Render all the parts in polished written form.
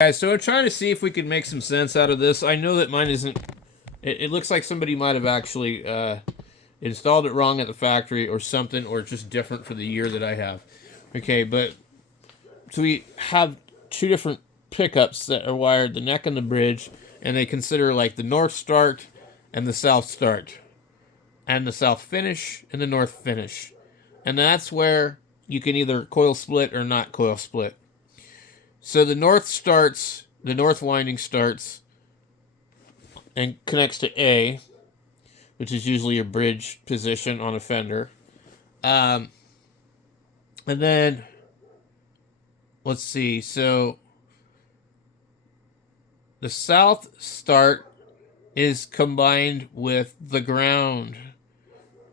Guys, so I'm trying to see if we can make some sense out of this. I know that mine isn't... It looks like somebody might have actually installed it wrong at the factory or something, or just different for the year that I have. Okay, but... So we have two different pickups that are wired, the neck and the bridge, and they consider like the north start and the south start. And the south finish and the north finish. And that's where you can either coil split or not coil split. So the north winding starts and connects to A, which is usually your bridge position on a Fender. And then, let's see, so the south start is combined with the ground,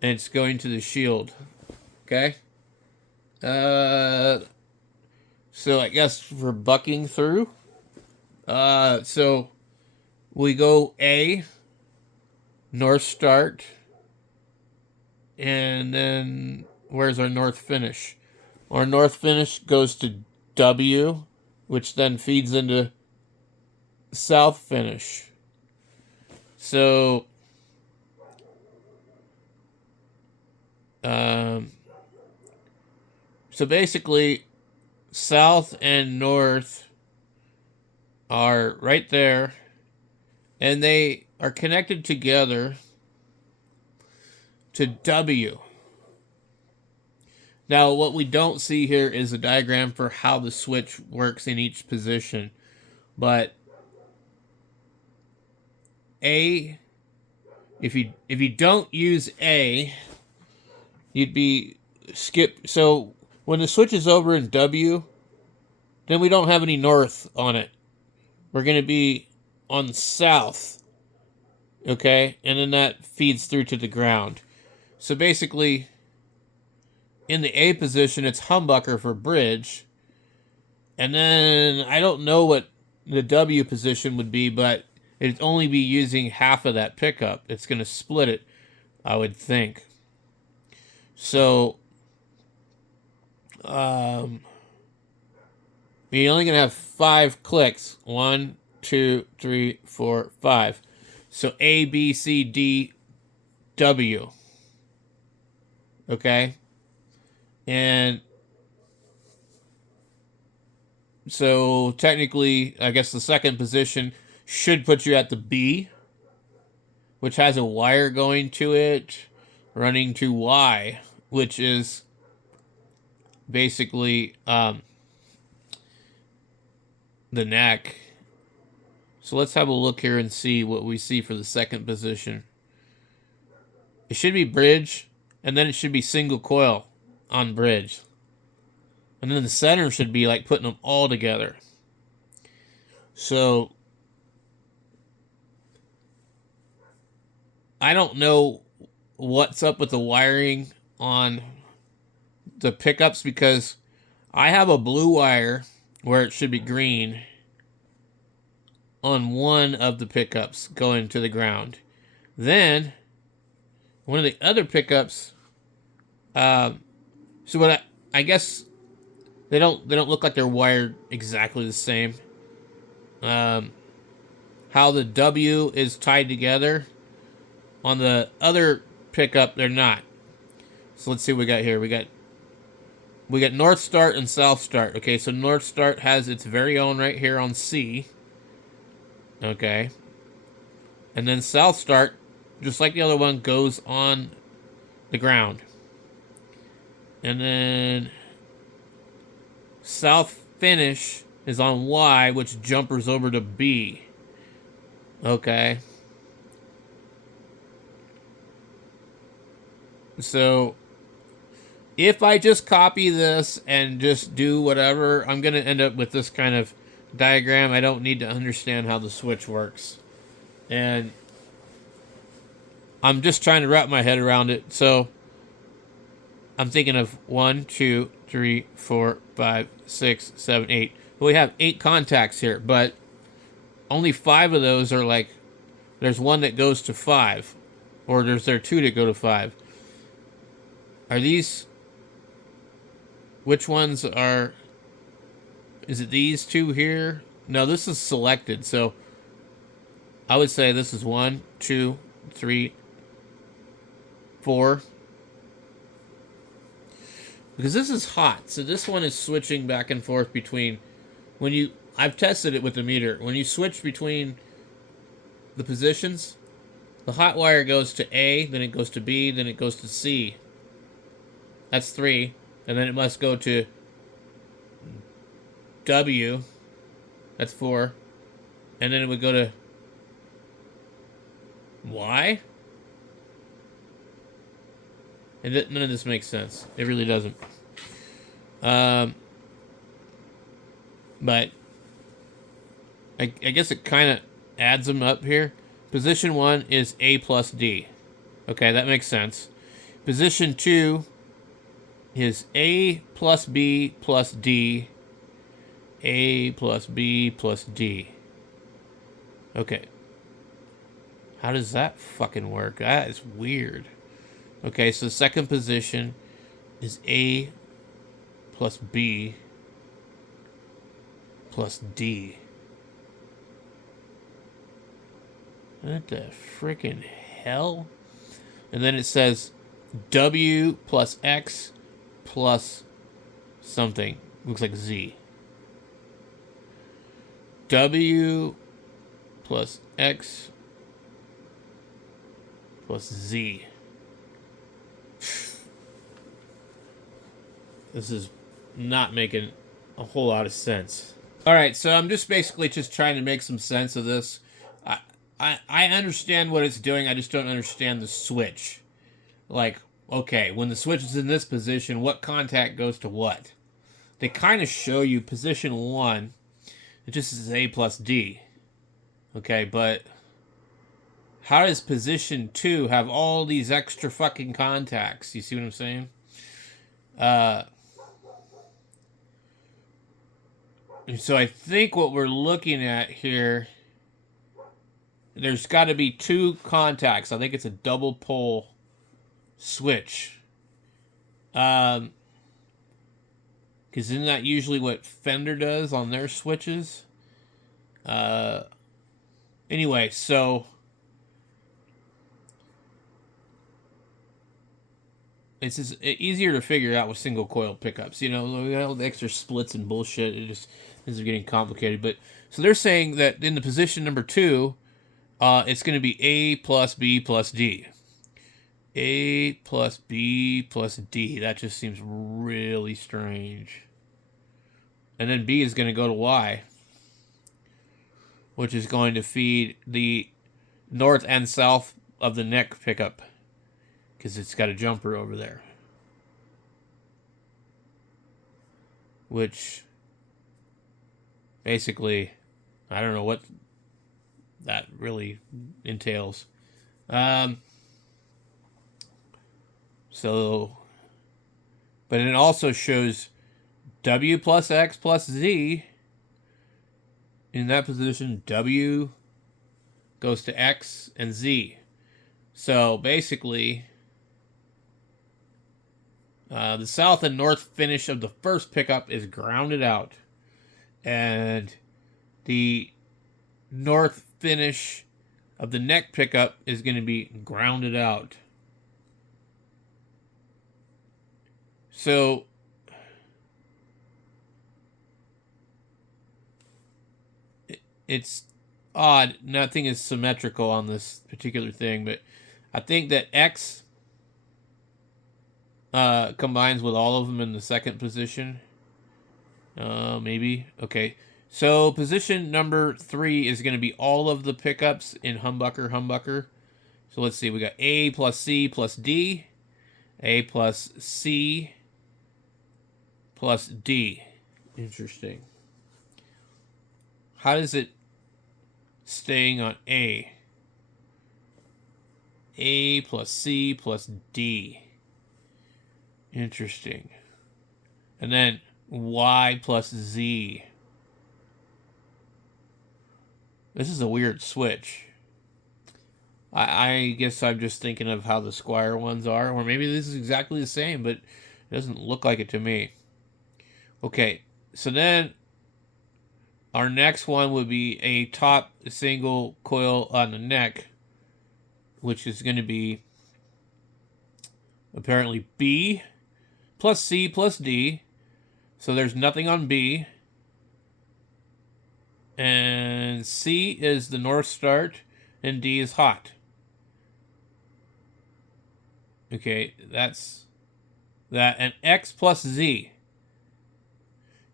and it's going to the shield, okay? So I guess we're bucking through. So we go A, north start, and then where's our north finish? Our north finish goes to W, which then feeds into south finish. So basically, south and north are right there, and they are connected together to W. Now, what we don't see here is a diagram for how the switch works in each position, but A, if you don't use A, you'd be skip. So when the switch is over in W, then we don't have any north on it. We're going to be on south, okay? And then that feeds through to the ground. So basically, in the A position, it's humbucker for bridge. And then I don't know what the W position would be, but it'd only be using half of that pickup. It's going to split it, I would think. So you're only going to have 5 clicks. 1, 2, 3, 4, 5. So A, B, C, D, W. Okay? And so technically, I guess the second position should put you at the B, which has a wire going to it, running to Y, which is basically the neck. So let's have a look here and see what we see for the second position. It should be bridge, and then it should be single coil on bridge. And then the center should be like putting them all together. So I don't know what's up with the wiring on the pickups, because I have a blue wire where it should be green on one of the pickups going to the ground. Then one of the other pickups, so what I guess they don't look like they're wired exactly the same. How the W is tied together on the other pickup, they're not. So let's see what we got here. We got north start and south start. Okay, so north start has its very own right here on C. Okay. And then south start, just like the other one, goes on the ground. And then south finish is on Y, which jumpers over to B. Okay. So if I just copy this and just do whatever, I'm going to end up with this kind of diagram. I don't need to understand how the switch works. And I'm just trying to wrap my head around it. So I'm thinking of 1, 2, 3, 4, 5, 6, 7, 8. Well, we have 8 contacts here, but only 5 of those are like, there's one that goes to 5, or there are 2 that go to 5. Are these, which ones are, is it these 2 here? No, this is selected. So I would say this is 1, 2, 3, 4. Because this is hot. So this one is switching back and forth between when you, I've tested it with the meter. When you switch between the positions, the hot wire goes to A, then it goes to B, then it goes to C. That's 3. And then it must go to W. That's 4. And then it would go to Y. And none of this makes sense. It really doesn't. But I guess it kind of adds them up here. Position 1 is A plus D. Okay, that makes sense. Position 2 is A plus B plus D. A plus B plus D. Okay. How does that fucking work? That is weird. Okay, so second position is A plus B plus D. What the freaking hell? And then it says W plus X plus something. Looks like Z. W plus X plus Z. This is not making a whole lot of sense. All right, so I'm just basically just trying to make some sense of this. I understand what it's doing. I just don't understand the switch. Like, okay, when the switch is in this position, what contact goes to what? They kind of show you position 1. It just is A plus D. Okay, but how does position 2 have all these extra fucking contacts? You see what I'm saying? And so I think what we're looking at here, there's got to be 2 contacts. I think it's a double pole switch. Because isn't that usually what Fender does on their switches? Anyway, so it's just easier to figure out with single coil pickups. You know, we got all the extra splits and bullshit. It just is getting complicated. But so they're saying that in the position number 2, it's going to be A plus B plus D. A plus B plus D. That just seems really strange. And then B is going to go to Y, which is going to feed the north and south of the neck pickup, because it's got a jumper over there. Which, basically, I don't know what that really entails. So, but it also shows W plus X plus Z. In that position, W goes to X and Z. So basically, the south and north finish of the first pickup is grounded out. And the north finish of the neck pickup is going to be grounded out. So it's odd. Nothing is symmetrical on this particular thing, but I think that X combines with all of them in the second position. Maybe. Okay. So position number 3 is going to be all of the pickups in humbucker. So let's see. We got A plus C plus D. A plus C plus D. Interesting. How does it staying on A? A plus C plus D. Interesting. And then Y plus Z. This is a weird switch. I guess I'm just thinking of how the Squier ones are. Or maybe this is exactly the same, but it doesn't look like it to me. Okay, so then Our next one would be a top single coil on the neck, which is going to be apparently B plus C plus D. So there's nothing on B. And C is the north start, and D is hot. Okay, that's that. And X plus Z.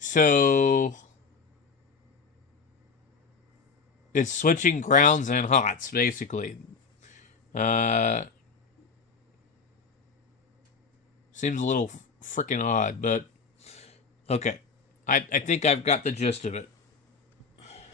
So it's switching grounds and hots, basically. Seems a little freaking odd, but okay. I think I've got the gist of it.